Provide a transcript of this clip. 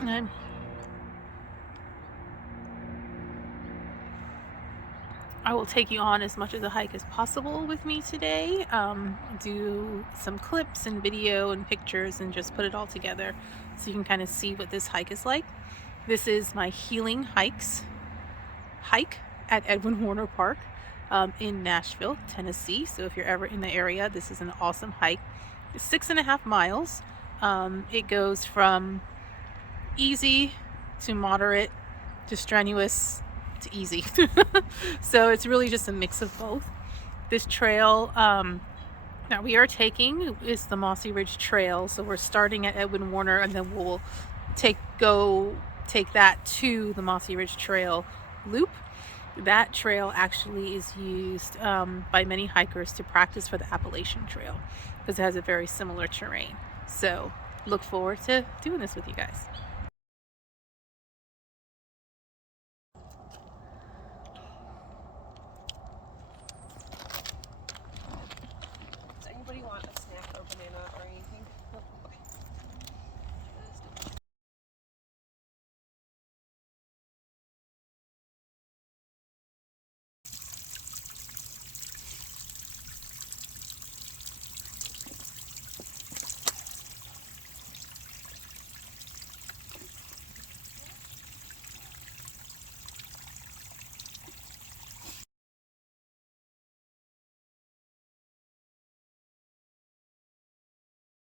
And I will take you on as much of the hike as possible with me today. Do some clips and video and pictures and just put it all together so you can kind of see what this hike is like. This is my Healing Hikes hike at Edwin Warner Park in Nashville, Tennessee. So if you're ever in the area, this is an awesome hike. It's 6.5 miles. It goes from easy to moderate to strenuous to easy. So it's really just a mix of both. This trail that we are taking is the Mossy Ridge Trail. So we're starting at Edwin Warner and then we'll take that to the Mossy Ridge Trail loop. That trail actually is used by many hikers to practice for the Appalachian Trail because it has a very similar terrain. So look forward to doing this with you guys.